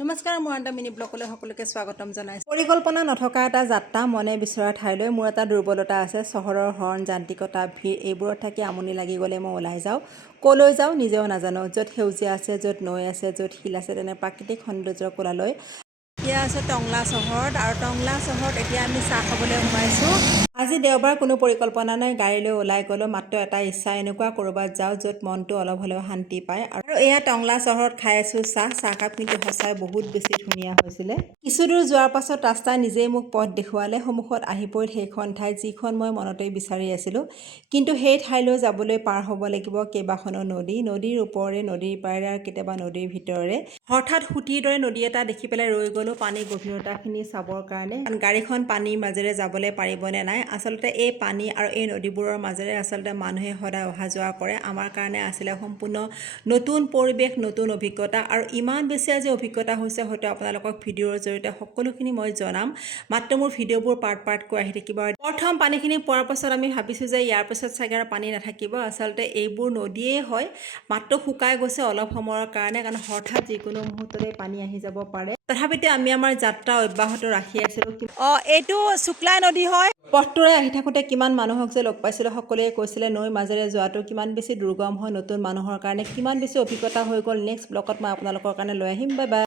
নমস্কাৰ, মই এটা মিনি ব্লগলৈ সকলোকে স্বাগতম জনাইছোঁ। পৰিকল্পনা নথকা এটা যাত্ৰা, মনে বিচৰা ঠাইলৈ। মোৰ এটা দুৰ্বলতা আছে, চহৰৰ হৰ্ণ, যান্ত্ৰিকতা, ভিৰ এইবোৰত থাকি আমনি লাগি গ'লে মই ওলাই যাওঁ। ক'লৈ যাওঁ নিজেও নাজানো। য'ত সেউজীয়া আছে, য'ত নৈ আছে, য'ত শিল আছে, তেনে প্ৰাকৃতিক সৌন্দৰ্যৰ কোলালৈ। এতিয়া আছে টংলা চহৰত, আৰু টংলা চহৰত এতিয়া আমি চাহ খাবলৈ সোমাইছোঁ। আজি দেওবাৰ, কোনো পৰিকল্পনা নাই, গাড়ী লৈ ওলাই গ'লোঁ। মাত্ৰ এটা ইচ্ছা, এনেকুৱা ক'ৰবাত যাওঁ য'ত মনটো অলপ হ'লেও শান্তি পায়। আৰু এয়া টংলা চহৰত খাই আছোঁ চাহকাপ কিন্তু সঁচাই বহুত বেছি ধুনীয়া হৈছিলে। কিছু দূৰ যোৱাৰ পাছত ৰাস্তাই নিজেই মোক পথ দেখুৱালে। সন্মুখত আহি পৰিল সেইখন ঠাই, যিখন মই মনতেই বিচাৰি আছিলোঁ। কিন্তু সেই ঠাইলৈ যাবলৈ পাৰ হ'ব লাগিব কেইবাখনো নদী, নদীৰ ওপৰেৰে, নদীৰ পাৰেৰে আৰু কেতিয়াবা নদীৰ ভিতৰেৰে। হঠাৎ সুঁতিৰ দৰে নদী এটা দেখি পেলাই ৰৈ গ'লোঁ পানীৰ গভীৰতাখিনি চাবৰ কাৰণে। গাড়ীখন পানীৰ মাজেৰে যাবলৈ পাৰিবনে নাই। আচলতে এই পানী আৰু এই নদীবোৰৰ মাজেৰে আচলতে মানুহে সদায় অহা যোৱা কৰে। আমাৰ কাৰণে আছিলে সম্পূৰ্ণ নতুন পৰিৱেশ, নতুন অভিজ্ঞতা, আৰু ইমান বেছি আজি অভিজ্ঞতা হৈছে, হয়তো আপোনালোকক ভিডিঅ'ৰ জৰিয়তে সকলোখিনি মই জনাম। মাত্ৰ মোৰ ভিডিঅ'বোৰ পাৰ্টকৈ আহি থাকিব। প্ৰথম পানীখিনি পোৱাৰ পাছত আমি ভাবিছোঁ যে ইয়াৰ পিছত চাগে আৰু পানী নাথাকিব। আচলতে এইবোৰ নদীয়ে হয়, মাত্ৰ শুকাই গৈছে অলপ সময়ৰ কাৰণে, কাৰণ হঠাৎ যিকোনো মুহূৰ্ততে পানী আহি যাব পাৰে। তথাপিতো আমি আমাৰ যাত্ৰা অব্যাহত ৰাখি আছিলোঁ। এইটো শুক্লাই নদী হয়। পথটোৰে আহি থাকোঁতে কিমান মানুহক যে লগ পাইছিলোঁ, সকলোৱে কৈছিলে নৈৰ মাজেৰে যোৱাটো কিমান বেছি দুৰ্গম হয়, নতুন মানুহৰ কাৰণে কিমান বেছি অভিজ্ঞতা হৈ গ'ল। নেক্সট ব্লগত মই আপোনালোকৰ কাৰণে লৈ আহিম। Bye bye.